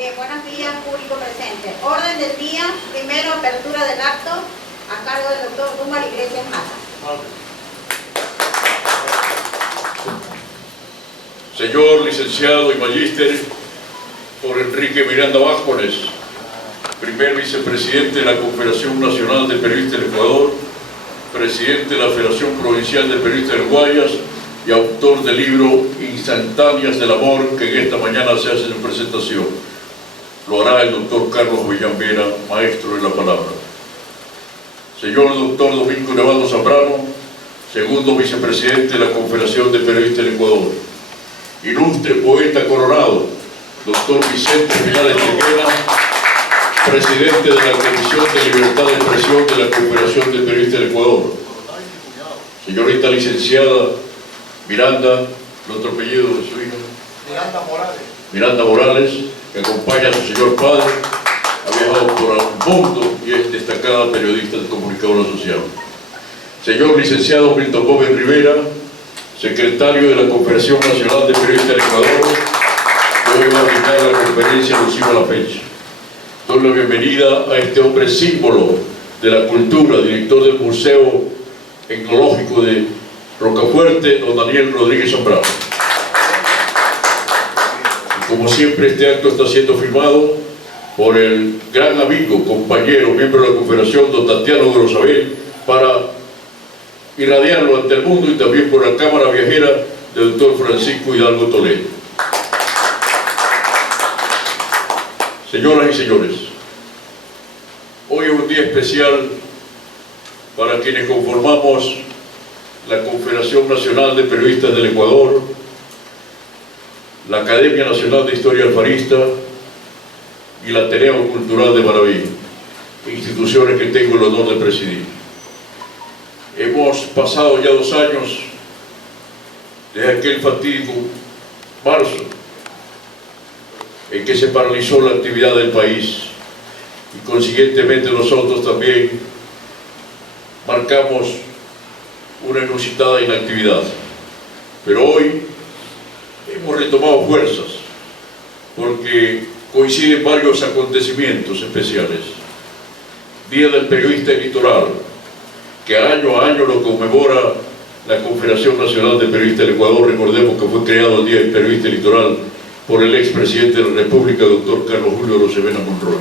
Bien, buenos días, público presente. Orden del día, primero apertura del acto, a cargo del doctor Dumar Iglesias Mata. Señor licenciado y magíster por Enrique Miranda Vázquez, primer vicepresidente de la Confederación Nacional de Periodistas del Ecuador, presidente de la Federación Provincial de Periodistas del Guayas y autor del libro Instantáneas del Amor, que en esta mañana se hace en presentación. Lo hará el doctor Carlos Villamera, maestro de la palabra. Señor doctor Domingo Nevado Zambrano, segundo vicepresidente de la Confederación de Periodistas del Ecuador. Ilustre poeta coronado, doctor Vicente Pilares Tequera, presidente de la Comisión de Libertad de Expresión de la Confederación de Periodistas del Ecuador. Señorita licenciada Miranda, el otro apellido de su hija. Miranda Morales, que acompaña a su señor padre, ha viajado por el mundo y es destacada periodista y comunicadora social. Señor licenciado Milton Gómez Rivera, secretario de la Confederación Nacional de Periodistas del Ecuador, que hoy va a brindar la conferencia alusiva a la fecha. Doy la bienvenida a este hombre símbolo de la cultura, director del Museo Etnológico de Rocafuerte, don Daniel Rodríguez Zambrano. Y como siempre, este acto está siendo firmado por el gran amigo, compañero, miembro de la Confederación, don Tatiano Grosabel, para irradiarlo ante el mundo, y también por la Cámara Viajera del doctor Francisco Hidalgo Toledo. Señoras y señores, hoy es un día especial para quienes conformamos la Confederación Nacional de Periodistas del Ecuador, la Academia Nacional de Historia Alfarista y la Ateneo Cultural de Manaví, instituciones que tengo el honor de presidir. Hemos pasado ya 2 años desde aquel fatídico marzo en que se paralizó la actividad del país y consiguientemente nosotros también marcamos una inusitada inactividad. Pero hoy hemos retomado fuerzas porque coinciden varios acontecimientos especiales. Día del Periodista Litoral, que año a año lo conmemora la Confederación Nacional de Periodistas del Ecuador. Recordemos que fue creado el Día del Periodista Litoral por el expresidente de la República, doctor Carlos Julio Rosemena Monroy.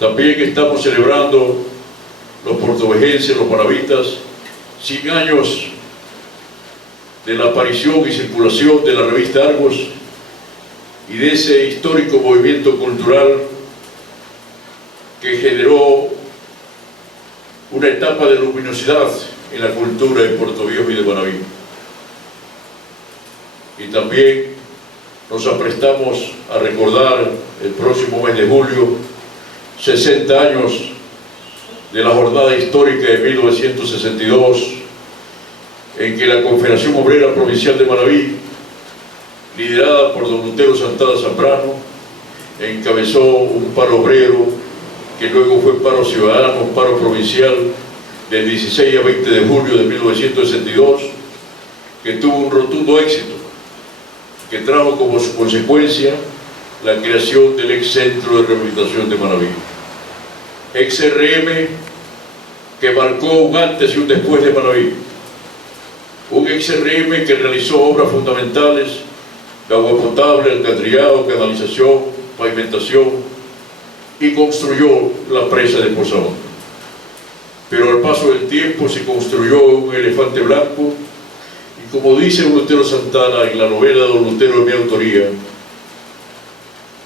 También estamos celebrando los portovejenses, los manavitas, 100 años de la aparición y circulación de la revista Argos y de ese histórico movimiento cultural que generó una etapa de luminosidad en la cultura de Puerto Viejo y de Manaví. Y también nos aprestamos a recordar el próximo mes de julio 60 años de la jornada histórica de 1962, en que la Confederación Obrera Provincial de Manaví, liderada por don Lutero Santana Zambrano, encabezó un paro obrero que luego fue paro ciudadano, paro provincial, del 16 a 20 de julio de 1962, que tuvo un rotundo éxito, que trajo como su consecuencia la creación del ex Centro de Rehabilitación de Manaví. XRM, que marcó un antes y un después de Manaví. Un XRM que realizó obras fundamentales de agua potable, alcantarillado, canalización, pavimentación y construyó la presa de Pozamón. Pero al paso del tiempo se construyó un elefante blanco y, como dice Lutero Santana en la novela de don Lutero de mi autoría,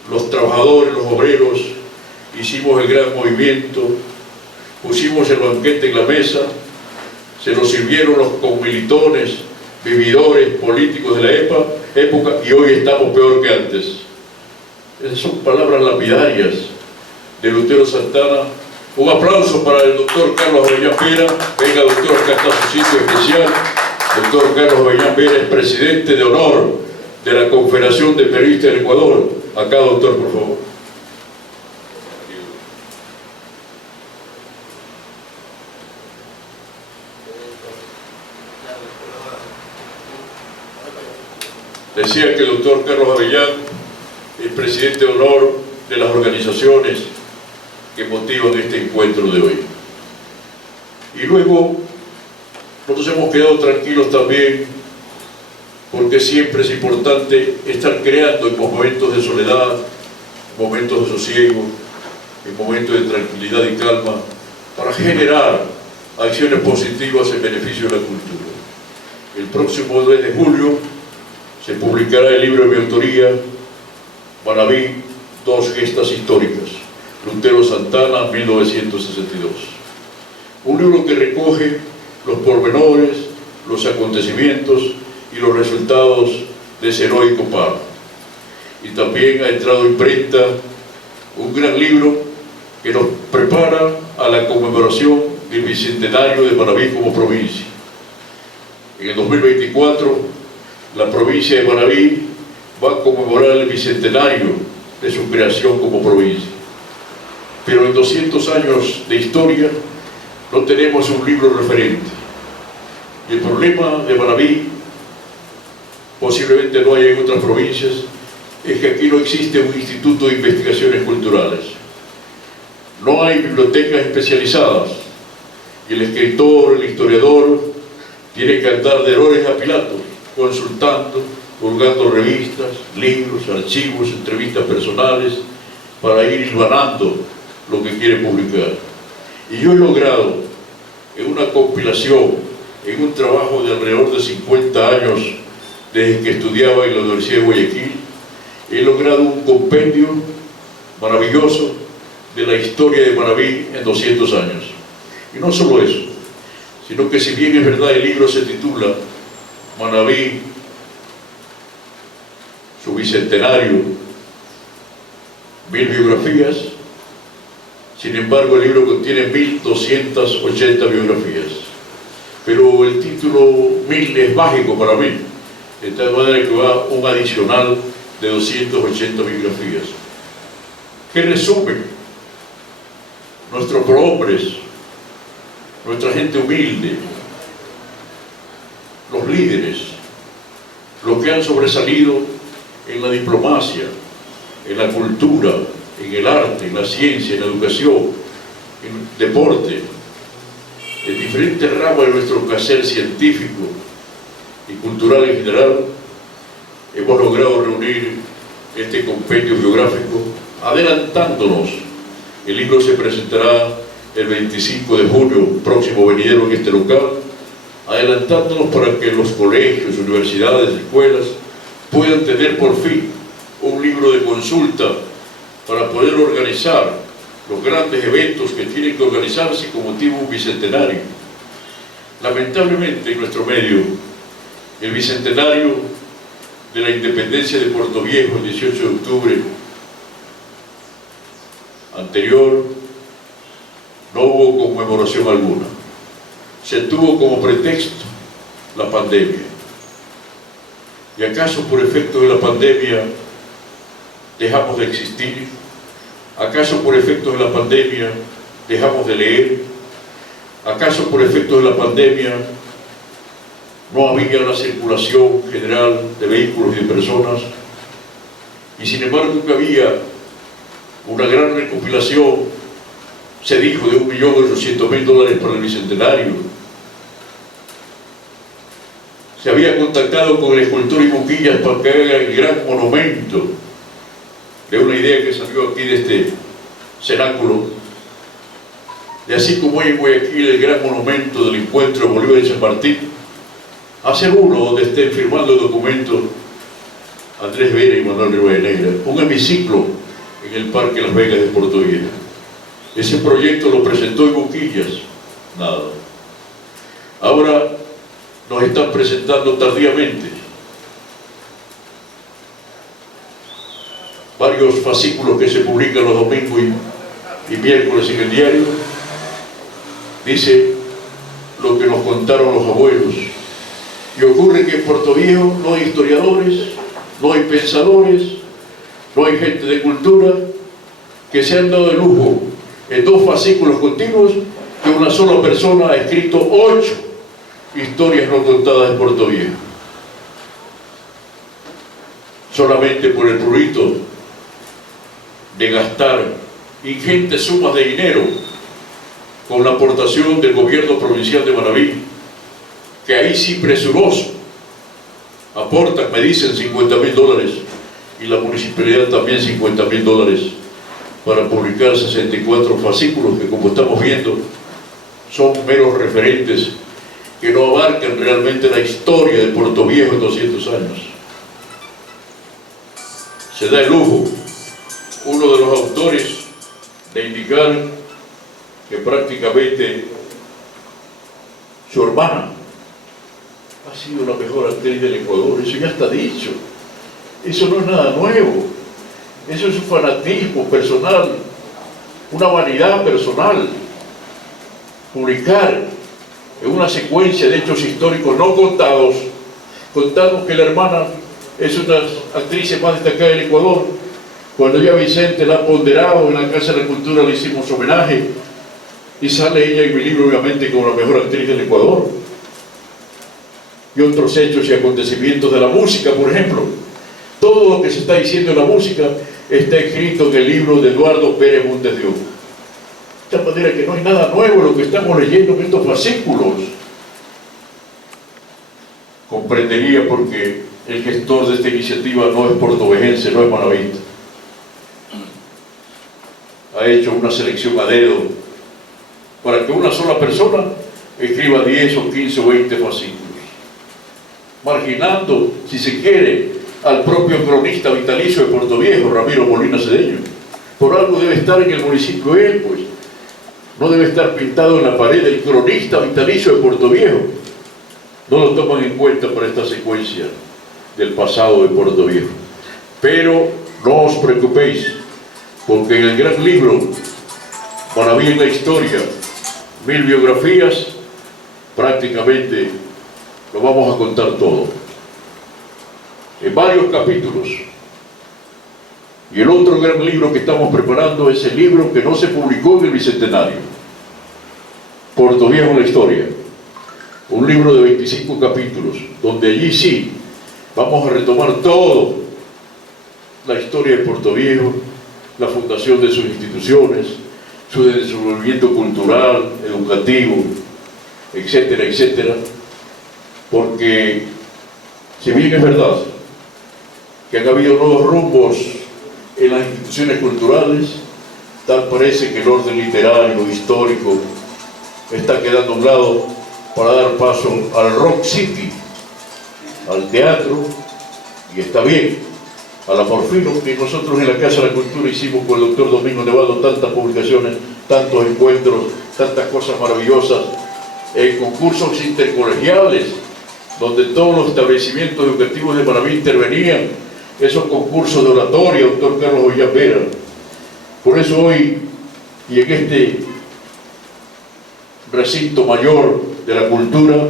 los trabajadores, los obreros, hicimos el gran movimiento, pusimos el banquete en la mesa, se nos sirvieron los comilitones, vividores, políticos de la época, y hoy estamos peor que antes. Esas son palabras lapidarias de Lutero Santana. Un aplauso para el doctor Carlos Avellán Vera. Venga, doctor, acá está su sitio especial. Doctor Carlos Avellán Vera es presidente de honor de la Confederación de Periodistas del Ecuador. Acá, doctor, por favor. Decía que el doctor Carlos Avellán es presidente de honor de las organizaciones que motivan este encuentro de hoy. Y luego nos hemos quedado tranquilos también porque siempre es importante estar creando en momentos de soledad, momentos de sosiego, en momentos de tranquilidad y calma, para generar acciones positivas en beneficio de la cultura. El próximo 2 de julio se publicará el libro de mi autoría, Manabí, dos gestas históricas, Lutero Santana, 1962. Un libro que recoge los pormenores, los acontecimientos y los resultados de ese heroico paro. Y también ha entrado a imprenta un gran libro que nos prepara a la conmemoración del bicentenario de Manabí como provincia. En el 2024, la provincia de Manabí va a conmemorar el bicentenario de su creación como provincia. Pero en 200 años de historia no tenemos un libro referente. Y el problema de Manabí, posiblemente no haya en otras provincias, es que aquí no existe un instituto de investigaciones culturales. No hay bibliotecas especializadas y el escritor, el historiador, tiene que andar de errores a Pilatos, consultando, colgando revistas, libros, archivos, entrevistas personales, para ir hilvanando lo que quiere publicar. Y yo he logrado, en una compilación, en un trabajo de alrededor de 50 años, desde que estudiaba en la Universidad de Guayaquil, he logrado un compendio maravilloso de la historia de Manabí en 200 años. Y no solo eso, sino que si bien es verdad el libro se titula Manabí, su bicentenario, 1000 biografías, sin embargo el libro contiene 1280 biografías. Pero el título 1000 es mágico para mí, de tal manera que va un adicional de 280 biografías, que resumen nuestros prohombres, nuestra gente humilde, los líderes, los que han sobresalido en la diplomacia, en la cultura, en el arte, en la ciencia, en la educación, en el deporte, en diferentes ramas de nuestro quehacer científico y cultural en general. Hemos logrado reunir este compendio biográfico, adelantándonos. El libro se presentará el 25 de junio, próximo venidero en este local, adelantándonos para que los colegios, universidades, escuelas puedan tener por fin un libro de consulta para poder organizar los grandes eventos que tienen que organizarse con motivo de un bicentenario. Lamentablemente en nuestro medio, el bicentenario de la independencia de Puerto Viejo, el 18 de octubre anterior, no hubo conmemoración alguna. Se tuvo como pretexto la pandemia. ¿Y acaso por efecto de la pandemia dejamos de existir? ¿Acaso por efecto de la pandemia dejamos de leer? ¿Acaso por efecto de la pandemia no había la circulación general de vehículos y de personas? Y sin embargo que había una gran recopilación, se dijo, de $1.800.000 para el bicentenario. Se había contactado con el escultor y Boquillas para que haga el gran monumento de una idea que salió aquí de este cenáculo, de así como hay en Guayaquil el gran monumento del encuentro de Bolívar y San Martín, hacer uno donde estén firmando el documento Andrés Vera y Manuel Rivadeneira, un hemiciclo en el Parque Las Vegas de Puerto Viejo. Ese proyecto lo presentó en Boquillas, nada. Ahora nos están presentando tardíamente varios fascículos que se publican los domingos y miércoles en el diario. Dice lo que nos contaron los abuelos. Y ocurre que en Puerto Viejo no hay historiadores, no hay pensadores, no hay gente de cultura que se han dado el lujo en 2 fascículos continuos que una sola persona ha escrito 8 historias no contadas de Puerto Viejo. Solamente por el prurito de gastar ingentes sumas de dinero con la aportación del gobierno provincial de Manabí, que ahí sí presuroso aportan, me dicen, $50.000, y la municipalidad también $50.000 para publicar 64 fascículos que, como estamos viendo, son meros referentes que no abarcan realmente la historia de Puerto Viejo en 200 años. Se da el lujo uno de los autores de indicar que prácticamente su hermana ha sido la mejor actriz del Ecuador. Eso ya está dicho, eso no es nada nuevo, eso es un fanatismo personal, una vanidad personal. Publicar en una secuencia de hechos históricos no contados, contamos que la hermana es una de las actrices más destacadas del Ecuador. Cuando ya Vicente la ha ponderado en la Casa de la Cultura, le hicimos homenaje y sale ella en mi libro, obviamente, como la mejor actriz del Ecuador. Y otros hechos y acontecimientos de la música, por ejemplo. Todo lo que se está diciendo en la música está escrito en el libro de Eduardo Pérez Montes de Oca. De tal manera que no hay nada nuevo en lo que estamos leyendo en estos fascículos. Comprendería porque el gestor de esta iniciativa no es portovejense, no es manabista. Ha hecho una selección a dedo para que una sola persona escriba 10 o 15 o 20 fascículos, marginando, si se quiere, al propio cronista vitalicio de Puerto Viejo, Ramiro Molina Cedeño. Por algo debe estar en el municipio él, pues. No debe estar pintado en la pared del cronista vitalicio de Puerto Viejo. No lo toman en cuenta para esta secuencia del pasado de Puerto Viejo. Pero no os preocupéis, porque en el gran libro Manabí en la historia, 1000 biografías, prácticamente lo vamos a contar todo, en varios capítulos. Y el otro gran libro que estamos preparando es el libro que no se publicó en el Bicentenario, Puerto Viejo en la historia, un libro de 25 capítulos, donde allí sí vamos a retomar todo la historia de Puerto Viejo, la fundación de sus instituciones, su desenvolvimiento cultural, educativo, etcétera, etcétera, porque si bien es verdad que han habido nuevos rumbos en las instituciones culturales, tal parece que el orden literario, histórico, está quedando a un lado para dar paso al Rock City, al teatro, y está bien, al amor fino, que nosotros en la Casa de la Cultura hicimos con el doctor Domingo Nevado tantas publicaciones, tantos encuentros, tantas cosas maravillosas, en concursos intercolegiales, donde todos los establecimientos educativos de Manabí intervenían, esos concursos de oratoria, doctor Carlos Villavera. Por eso hoy, y en este recinto mayor de la cultura,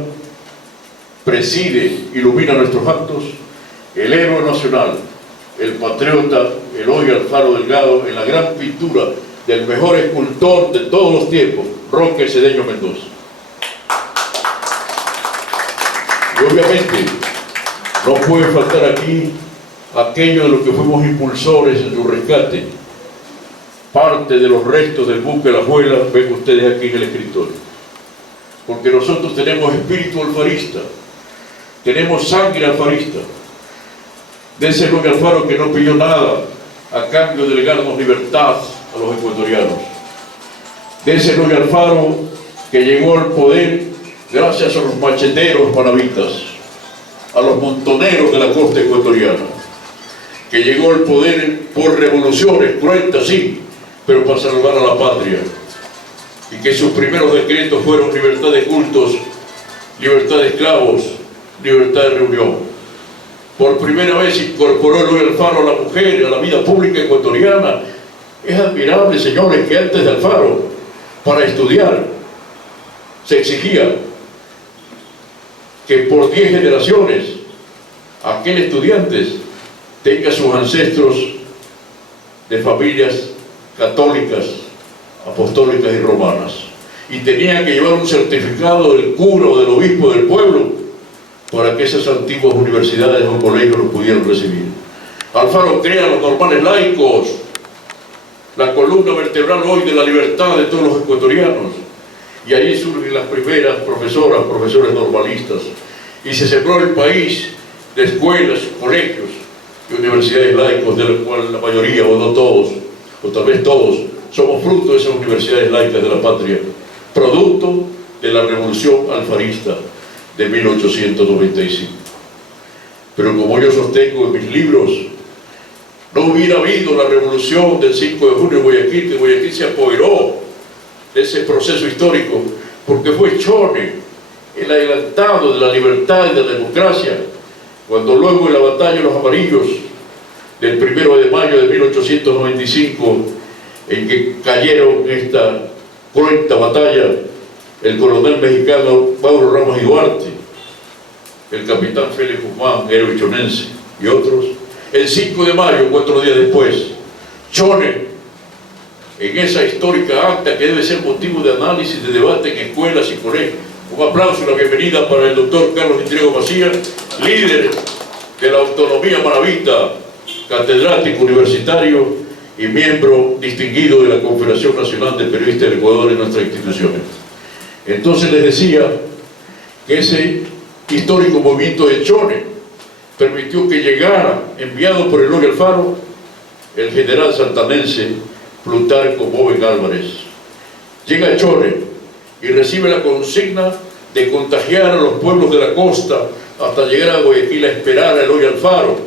preside, ilumina nuestros actos, el héroe nacional, el patriota Eloy Alfaro Delgado, en la gran pintura del mejor escultor de todos los tiempos, Roque Cedeño Mendoza. Y obviamente no puede faltar aquí aquello de lo que fuimos impulsores en su rescate, parte de los restos del buque La Juela, ven ustedes aquí en el escritorio, porque nosotros tenemos espíritu alfarista, tenemos sangre alfarista, de ese Eloy Alfaro que no pidió nada a cambio de legarnos libertad a los ecuatorianos, de ese Eloy Alfaro que llegó al poder gracias a los macheteros manabitas, a los montoneros de la costa ecuatoriana, que llegó al poder por revoluciones cruentas, sí, pero para salvar a la patria, y que sus primeros decretos fueron libertad de cultos, libertad de esclavos, libertad de reunión. Por primera vez incorporó Eloy Alfaro a la mujer, a la vida pública ecuatoriana. Es admirable, señores, que antes de Alfaro, para estudiar, se exigía que por 10 generaciones aquel estudiante tenga sus ancestros de familias católicas, apostólicas y romanas, y tenía que llevar un certificado del cura o del obispo del pueblo para que esas antiguas universidades o colegios lo pudieran recibir. Alfaro crea los normales laicos, la columna vertebral hoy de la libertad de todos los ecuatorianos. Y ahí surgen las primeras profesores normalistas, y se sembró el país de escuelas, colegios y universidades laicos, de las cuales la mayoría, o no todos, o tal vez todos, somos fruto de esas universidades laicas de la patria, producto de la revolución alfarista de 1895. Pero como yo sostengo en mis libros, no hubiera habido la revolución del 5 de junio en Guayaquil, que Guayaquil se apoderó de ese proceso histórico, porque fue Chone, el adelantado de la libertad y de la democracia, cuando luego en la batalla de los amarillos del 1 de mayo de 1895, en que cayeron en esta cruenta batalla el coronel mexicano Mauro Ramos y Duarte, el capitán Félix Guzmán, héroe chonense, y otros, el 5 de mayo, 4 días después, Chone, en esa histórica acta que debe ser motivo de análisis, de debate en escuelas y colegios. Un aplauso y una bienvenida para el doctor Carlos Intriego Macías, líder de la autonomía maravita, catedrático universitario y miembro distinguido de la Confederación Nacional de Periodistas del Ecuador en nuestras instituciones. Entonces les decía que ese histórico movimiento de Chone permitió que llegara, enviado por Eloy Alfaro, el general santanense Plutarco Boven Álvarez. Llega a Chone y recibe la consigna de contagiar a los pueblos de la costa hasta llegar a Guayaquil a esperar a Eloy Alfaro,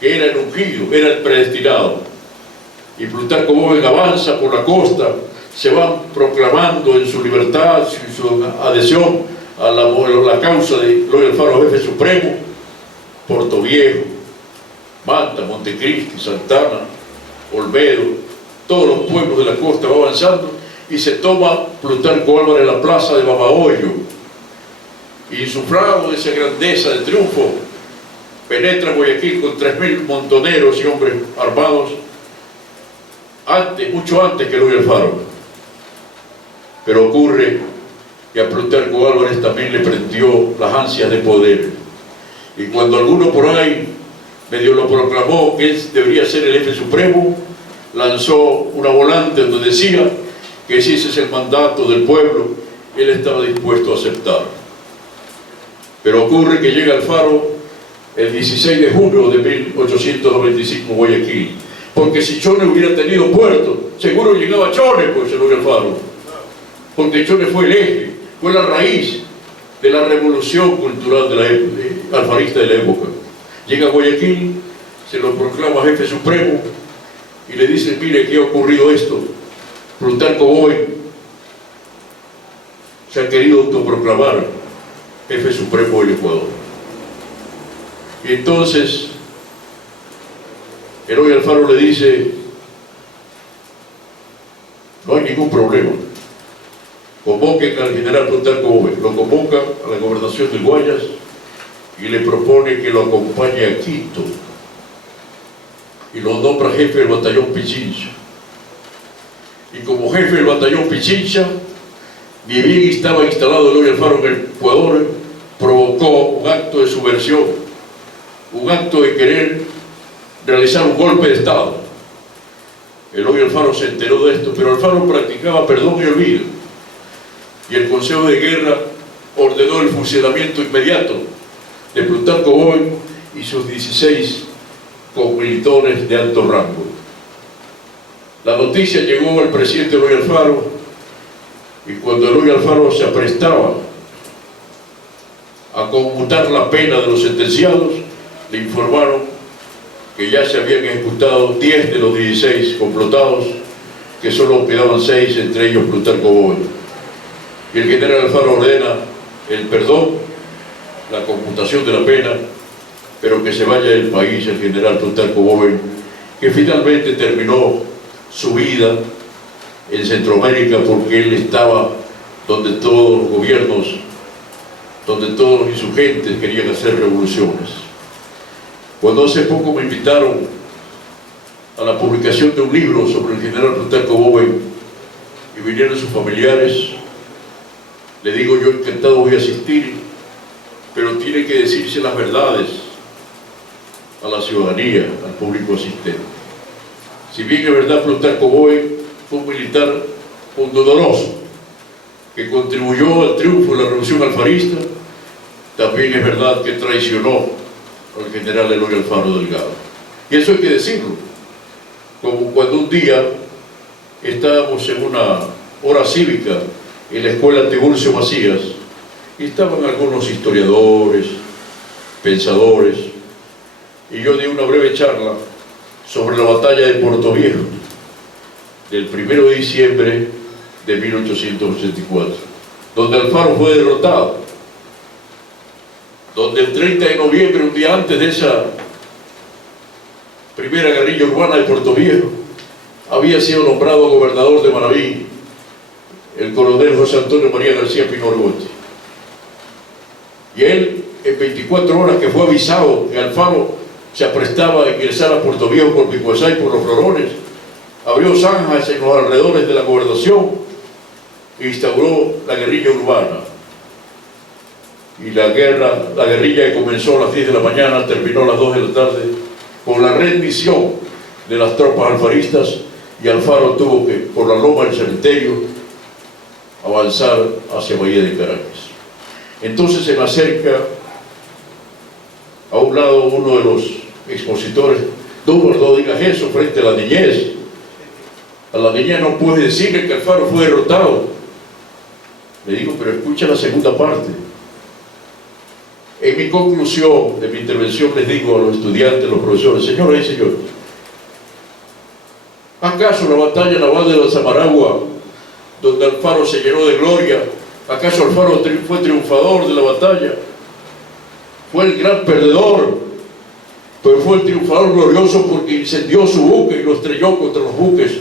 que era el ungido, era el predestinado. Y Plutarco Boven avanza por la costa, se va proclamando en su libertad, su adhesión a la causa de Eloy Alfaro, jefe supremo. Portoviejo, Manta, Montecristi, Santana, Olmedo, todos los pueblos de la costa va avanzando, y se toma Plutarco Álvarez la plaza de Babahoyo, y insuflado de esa grandeza de triunfo, penetra Guayaquil con 3.000 montoneros y hombres armados, mucho antes que Eloy Alfaro. Pero ocurre que a Plutarco Álvarez también le prendió las ansias de poder, y cuando alguno por ahí medio lo proclamó que él debería ser el jefe supremo, lanzó una volante donde decía que si ese es el mandato del pueblo, él estaba dispuesto a aceptar. Pero ocurre que llega Alfaro el 16 de junio de 1895 a Guayaquil, porque si Chone hubiera tenido puerto, seguro llegaba Chone, pues Eloy Alfaro, porque Chone fue el eje, fue la raíz de la revolución cultural de la alfarista de la época. Llega a Guayaquil, se lo proclama jefe supremo y le dice: mire, ¿qué ha ocurrido esto? Plutarco Boven se ha querido autoproclamar jefe supremo del Ecuador. Y entonces Eloy Alfaro le dice: no hay ningún problema, convoquen al general Plutarco Boven. Lo convoca a la gobernación del Guayas y le propone que lo acompañe a Quito, y lo nombra jefe del batallón Pichincha. Y como jefe del batallón Pichincha, ni bien estaba instalado Eloy Alfaro en el Ecuador, provocó un acto de subversión, un acto de querer realizar un golpe de Estado. Eloy Alfaro se enteró de esto, pero Alfaro practicaba perdón y olvido, y el Consejo de Guerra ordenó el fusilamiento inmediato de Plutarco Boven y sus 16 comilitones de alto rango. La noticia llegó al presidente Eloy Alfaro, y cuando Eloy Alfaro se aprestaba a conmutar la pena de los sentenciados, le informaron que ya se habían ejecutado 10 de los 16 complotados, que solo quedaban 6, entre ellos Plutarco Boven. Y el general Alfaro ordena el perdón, la conmutación de la pena, pero que se vaya del país el general Plutarco Boven, que finalmente terminó su vida en Centroamérica, porque él estaba donde todos los gobiernos, donde todos los insurgentes querían hacer revoluciones. Cuando hace poco me invitaron a la publicación de un libro sobre el general Plutarco Boven y vinieron sus familiares, le digo: yo encantado voy a asistir, pero tiene que decirse las verdades a la ciudadanía, al público asistente. Si bien es verdad, Plutarco Boe fue un militar pundonoroso que contribuyó al triunfo de la revolución alfarista, también es verdad que traicionó al general Eloy Alfaro Delgado. Y eso hay que decirlo, como cuando un día estábamos en una hora cívica en la escuela Tiburcio Macías, y estaban algunos historiadores, pensadores, y yo di una breve charla sobre la batalla de Puerto Viejo, del 1 de diciembre de 1884, donde Alfaro fue derrotado, donde el 30 de noviembre, un día antes de esa primera guerrilla urbana de Puerto Viejo, había sido nombrado gobernador de Manabí el coronel José Antonio María García Pinor-Gotti. Y él, en 24 horas que fue avisado que Alfaro se aprestaba a ingresar a Puerto Viejo por Picuazá y por los Florones, abrió zanjas en los alrededores de la gobernación e instauró la guerrilla urbana. Y la guerrilla que comenzó a las 10 de la mañana, terminó a las 2 de la tarde, con la rendición de las tropas alfaristas, y Alfaro tuvo que, por la loma del cementerio, avanzar hacia Bahía de Caracas. Entonces se me acerca a un lado uno de los expositores: no digas eso frente a la niñez. A la niñez no puedes decirle que Alfaro fue derrotado. Le digo, pero escucha la segunda parte. En mi conclusión de mi intervención les digo a los estudiantes, a los profesores: señoras y señores, ¿acaso la batalla naval de la Samaragua, donde Alfaro se llenó de gloria, acaso Alfaro fue triunfador de la batalla? Fue el gran perdedor, pero fue el triunfador glorioso porque incendió su buque y lo estrelló contra los buques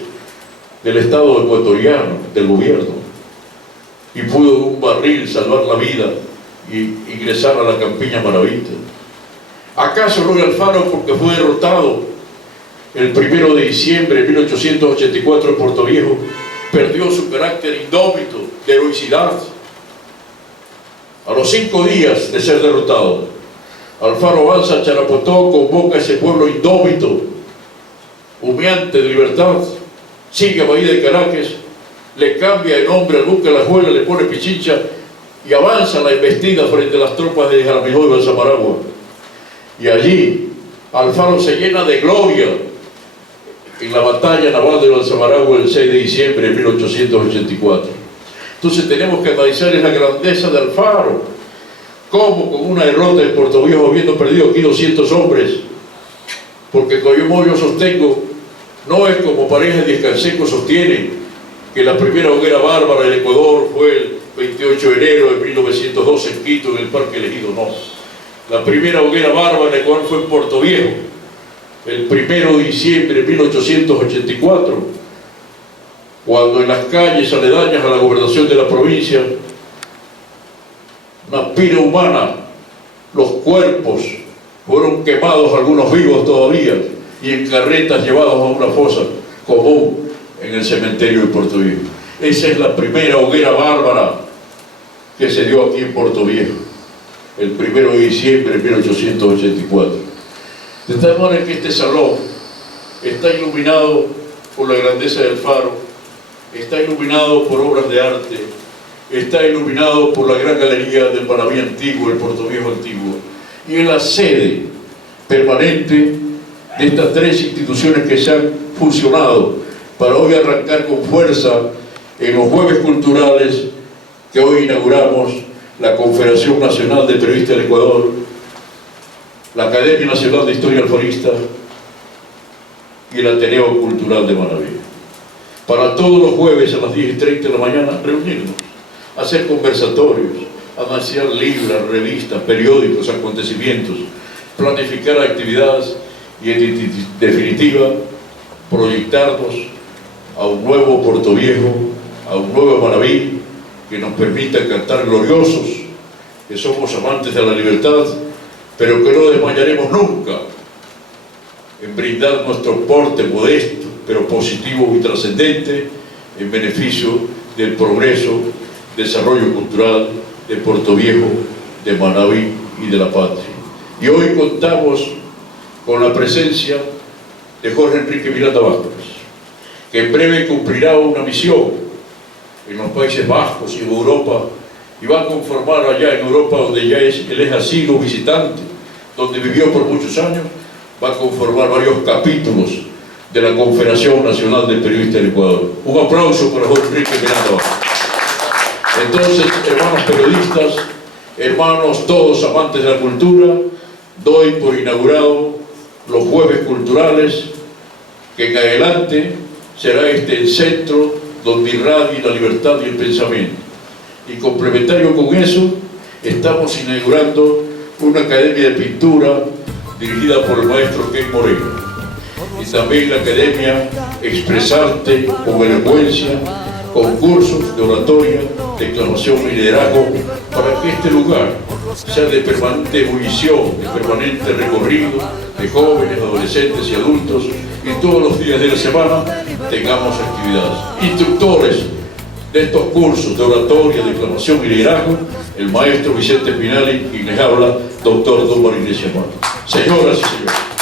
del Estado ecuatoriano, del gobierno, y pudo en un barril salvar la vida y ingresar a la campiña maravita. ¿Acaso Eloy Alfaro, porque fue derrotado el 1 de diciembre de 1884 en Puerto Viejo, perdió su carácter indómito de heroicidad? A los 5 días de ser derrotado, Alfaro avanza a Charapotó, convoca a ese pueblo indómito, humeante de libertad, sigue a Bahía de Caracas, le cambia el nombre al buque Alajuela, le pone Pichincha y avanza a la embestida frente a las tropas de Jaramillo y Balsamaragua. Y allí Alfaro se llena de gloria en la batalla naval de Balsamaragua el 6 de diciembre de 1884. Entonces tenemos que analizar la grandeza de Alfaro, cómo con una derrota en Puerto Viejo, habiendo perdido aquí 200 hombres, porque como yo sostengo, no es como Parejas Díaz Canseco sostiene, que la primera hoguera bárbara del Ecuador fue el 28 de enero de 1912 en Quito, en el Parque Elegido. No, la primera hoguera bárbara del Ecuador fue en Puerto Viejo, el 1 de diciembre de 1884, cuando en las calles aledañas a la gobernación de la provincia, una pira humana, los cuerpos fueron quemados, algunos vivos todavía, y en carretas llevados a una fosa común en el cementerio de Puerto Viejo. Esa es la primera hoguera bárbara que se dio aquí en Puerto Viejo, el 1 de diciembre de 1884. De tal manera que este salón está iluminado por la grandeza del Alfaro, está iluminado por obras de arte, está iluminado por la gran galería del Manabí antiguo, el Puerto Viejo antiguo, y es la sede permanente de estas 3 instituciones que se han fusionado para hoy arrancar con fuerza en los jueves culturales que hoy inauguramos la Confederación Nacional de Periodistas del Ecuador, la Academia Nacional de Historia Alfarista y el Ateneo Cultural de Manabí. Para todos los jueves a las 10:30 de la mañana reunirnos, hacer conversatorios, analizar libros, revistas, periódicos, acontecimientos, planificar actividades y en definitiva proyectarnos a un nuevo Puerto Viejo, a un nuevo Manabí que nos permita cantar gloriosos, que somos amantes de la libertad, pero que no desmayaremos nunca en brindar nuestro porte modesto, pero positivo y trascendente en beneficio del progreso, desarrollo cultural de Puerto Viejo, de Manabí y de la patria. Y hoy contamos con la presencia de Jorge Enrique Miranda Vázquez, que en breve cumplirá una misión en los Países Bajos y en Europa, y va a conformar allá en Europa, donde ya él es asilo visitante, donde vivió por muchos años, va a conformar varios capítulos de la Confederación Nacional de Periodistas del Ecuador. Un aplauso para Jorge Enrique Miranda Vázquez. Entonces, hermanos periodistas, hermanos todos amantes de la cultura, doy por inaugurado los jueves culturales, que en adelante será este el centro donde irradie la libertad y el pensamiento. Y complementario con eso, estamos inaugurando una academia de pintura dirigida por el maestro Ken Moreno, y también la academia Expresarte con Elocuencia, concursos de oratoria, declamación y liderazgo, para que este lugar sea de permanente ebullición, de permanente recorrido de jóvenes, adolescentes y adultos, y todos los días de la semana tengamos actividades. Instructores de estos cursos de oratoria, declamación y liderazgo, el maestro Vicente Pinali, y les habla doctor Dumar Iglesias Márquez. Señoras y señores.